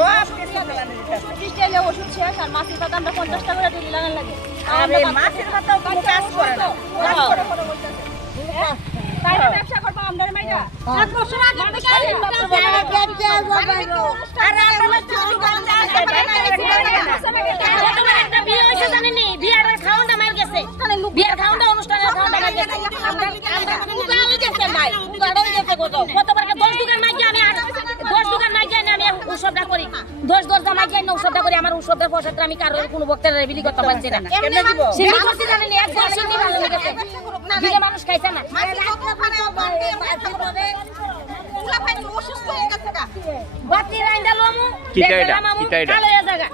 সব কিছু ফেলানি দিতে আছে। 30 টাকা ওষুধ শেষ আর মাছের পাতা আমরা 50 টাকা করে ডেলি লাগান লাগে। আরে মাছের পাতাও কোনো কাজ করে না। কাজ করে কোনো বলতেছে। তাই না ব্যবসা করবো আমরা মাইরা 1 বছর আগে থেকে আর আমরা চুরি করে যায় গতবার একটা বিয়ে হয়েছে জানেনি, বিয়ের খাওয়াটা মার গেছে, বিয়ের খাওয়াটা অনুষ্ঠানের খাওয়াটা মার গেছে, উগাও গেছে ভাই, উগাও গেছে গতবার 10 দোকান মাইকে আমি 10 দোকান মাইকে আমি উৎসবটা করি, 10 মাইকে না উৎসবটা করি, আমার উৎসবের পয়সাটা আমি কারোর কোনো বক্তার বিলি করতে পারছি না। কেমনে দিব? সিনি করতে জানেনি, এক দশ সিনি ভালো লেগেছে, বিয়ে মানুষ খাইছে না। বাতি রাইন্দা লমু, কিটা এটা? দেখলাম আমু, কিটা এটা? কালো হয়ে জায়গা।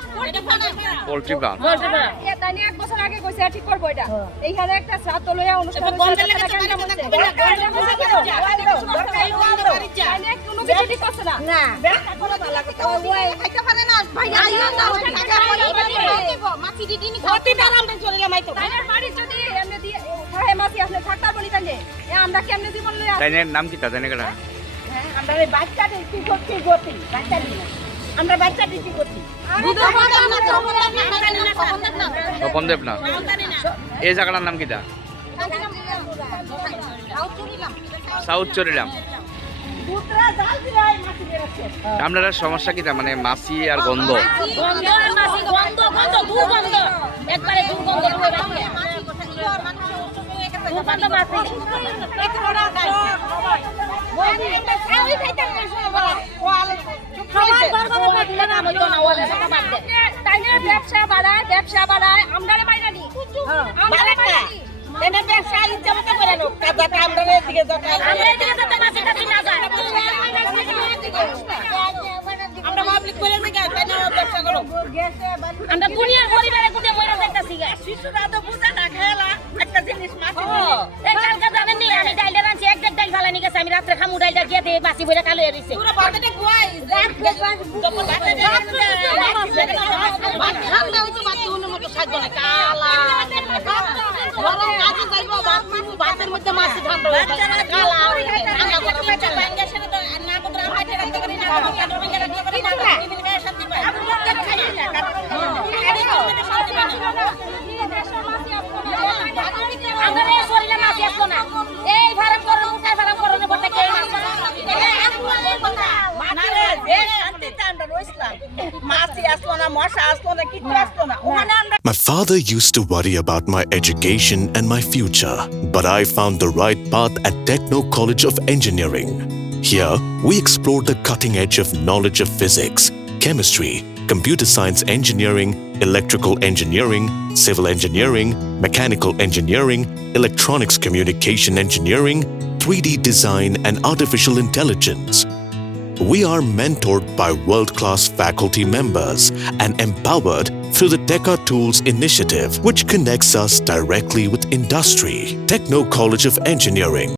Poultry farm. বলতে পারা। তাই 1 বছর আগে কইছে ঠিক করবো এটা। এইখানে একটা সাত লইয়া অনুষ্ঠান হচ্ছে। কোনো কিছু ঠিক করছে না। ব্যবসা করে ভালো লাগে। খাইতে পারে না। ভাই আইও না টাকা মাছি দিদিনি খাওয়াতে দাঁড়াম চলে গেলাম তো। তাইনের বাড়ি যদি এমনি দিয়ে খায় মাছি আসলে থাকতা বলি তাইলে আমরা কেমনে জীবন লইয়া তাইনের নাম কি তাদের কাটা? আমরা এই বাচ্চা দিচ্ছি করছি গতি বাচ্চা দিই না। আমরা বাচ্চা দিচ্ছি করছি। স্বপনদেব না, এই জায়গাটার নাম কিটা? সাউথ চরিলাম। দুধরা জাল দিলাই মাছি বেরোচ্ছে। আপনার সমস্যা কিটা, মানে মাছি আর গন্ধ? গন্ধ আর মাছি, গন্ধ, দুর্গন্ধ। একবারে দুর্গন্ধ ঢুকে গেছে। দুর্গন্ধ মাছি। সবাই বর্গরে পাঠিয়ে না, আমি তো না, ওরা সেটা বাদ দে। তাইনের ব্যবসা বাড়ায় আমরারে মাইরা দি আমরারে মাইরা দি এনে ব্যবসা ইচ্ছা মতো করে নাও। কাজটা আমরা দিকে যাই। আমরা এদিকে যেতে মাছি কাটি না যায়। আমরা পাবলিক করে দিকে তাই না ব্যবসা করো। আমরা দুনিয়ার পরিবারে কুটে মরে যাইতাছি গা। শিশুরা তো বুঝে না খেলা একটা জিনিস মাছি এই কালকে জানেন নি, আমি ডাইলটা রাঁধছি, এক দেড় ডাইল ফালানি গেছে, আমি রাত্রে খামু ডাইলটা গিয়ে দিয়ে মাছি ভরে কালো হয়ে রইছে। পুরো বাটাটা গুয়াই যখন ঠান্ডা হইতো বাচ্চা উনের মতো সাজবে না কালা বরং কাজে যাইবো ভাতের মধ্যে মাছি ঠান্ডা হয়ে যাবে কালা আমরা কত বাচ্চা বাইঙ্গা সেটা তো না কত আমরা এটা রাখতে পারি না কাটো বাইঙ্গা রাখতে পারি না বিভিন্ন ভাবে শান্তি পাই আমি তো খাই না শান্তি পাই আমরা এই শরীরে মাছি আসলো না, এই ভাড়া করো উঠাই ভাড়া করো না বলতে কে মাছ My father used to worry about my education and my future, but I found the right path at Techno College of Engineering. Here, we explore the cutting edge of knowledge of physics, chemistry, computer science engineering, electrical engineering, civil engineering, mechanical engineering, electronics communication engineering, 3D design, and artificial intelligence. We are mentored by world-class faculty members and empowered through the Deca Tools initiative, which connects us directly with industry. Techno College of Engineering.